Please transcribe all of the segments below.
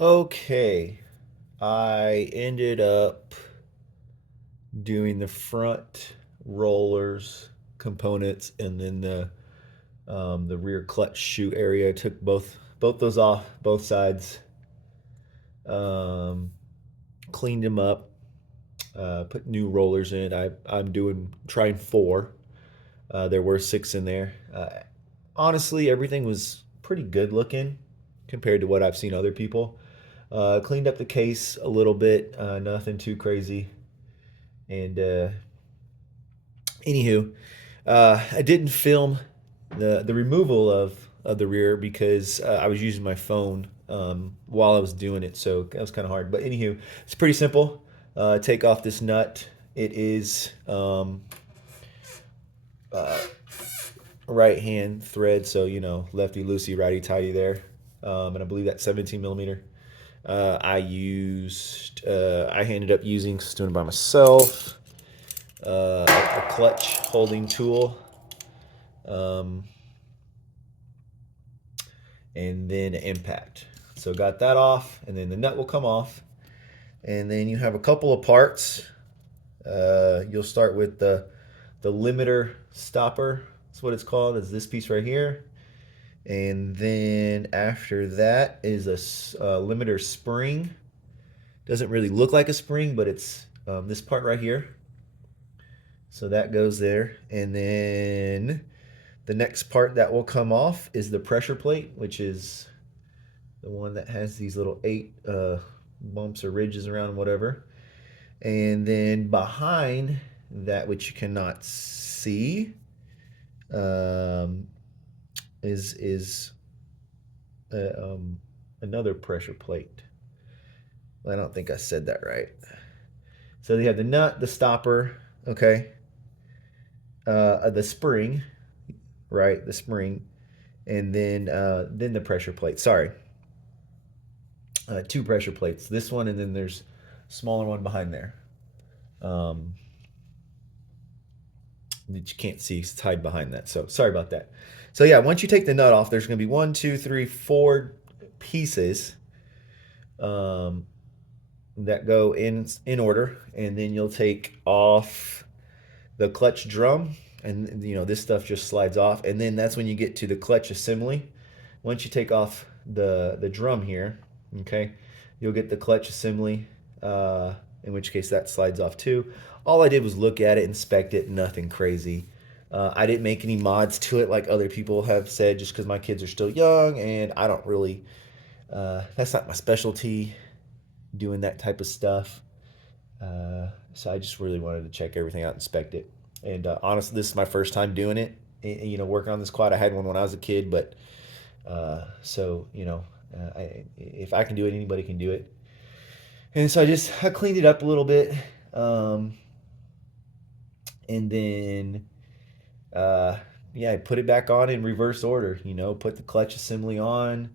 Okay, I ended up doing the front rollers components and then the rear clutch shoe area. I took both those off, both sides, um, cleaned them up, put new rollers in. I'm doing trying four. There were six in there. Honestly, everything was pretty good looking compared to what I've seen other people. Cleaned up the case a little bit, nothing too crazy. And anywho, I didn't film the removal of the rear because I was using my phone while I was doing it, so that was kind of hard. But anywho, it's pretty simple. Take off this nut. It is uh, right hand thread, so lefty loosey, righty tighty there, and I believe that's 17 millimeter. I ended up using, just doing it by myself, a clutch holding tool, um, and then impact. So got that off, and then the nut will come off, and then you have a couple of parts. You'll start with the limiter stopper. That's what it's called. Is this piece right here, and then after that is a limiter spring. Doesn't really look like a spring, but it's this part right here. So that goes there. And then the next part that will come off is the pressure plate, which is the one that has these little eight bumps or ridges around, whatever. And then behind that, which you cannot see, um, is another pressure plate. Well, I don't think I said that right. So you have the nut, the stopper, okay, the spring, right, the spring, and then the pressure plate. Sorry, two pressure plates. This one, and then there's a smaller one behind there. Um, that you can't see. It's tied behind that. So sorry about that. So yeah, once you take the nut off, there's going to be one, two, three, four pieces um, that go in order, and then you'll take off the clutch drum, and this stuff just slides off, and then that's when you get to the clutch assembly. Once you take off the drum here, okay, you'll get the clutch assembly, in which case that slides off too. All I did was look at it, inspect it, nothing crazy. I didn't make any mods to it like other people have said, just because my kids are still young and I don't really, that's not my specialty, doing that type of stuff. So I just really wanted to check everything out, inspect it. And honestly, this is my first time doing it. Working on this quad. I had one when I was a kid, but if I can do it, anybody can do it. And so I cleaned it up a little bit, and then yeah, I put it back on in reverse order. Put the clutch assembly on,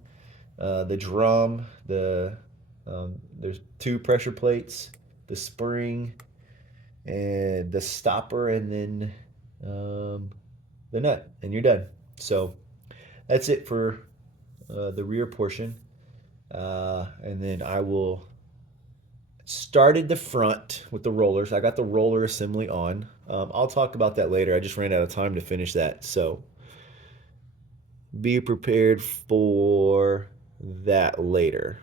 the drum, there's two pressure plates, the spring, and the stopper, and then the nut, and you're done. So that's it for the rear portion. And then I will started the front with the rollers. I got the roller assembly on. I'll talk about that later. I just ran out of time to finish that. So be prepared for that later.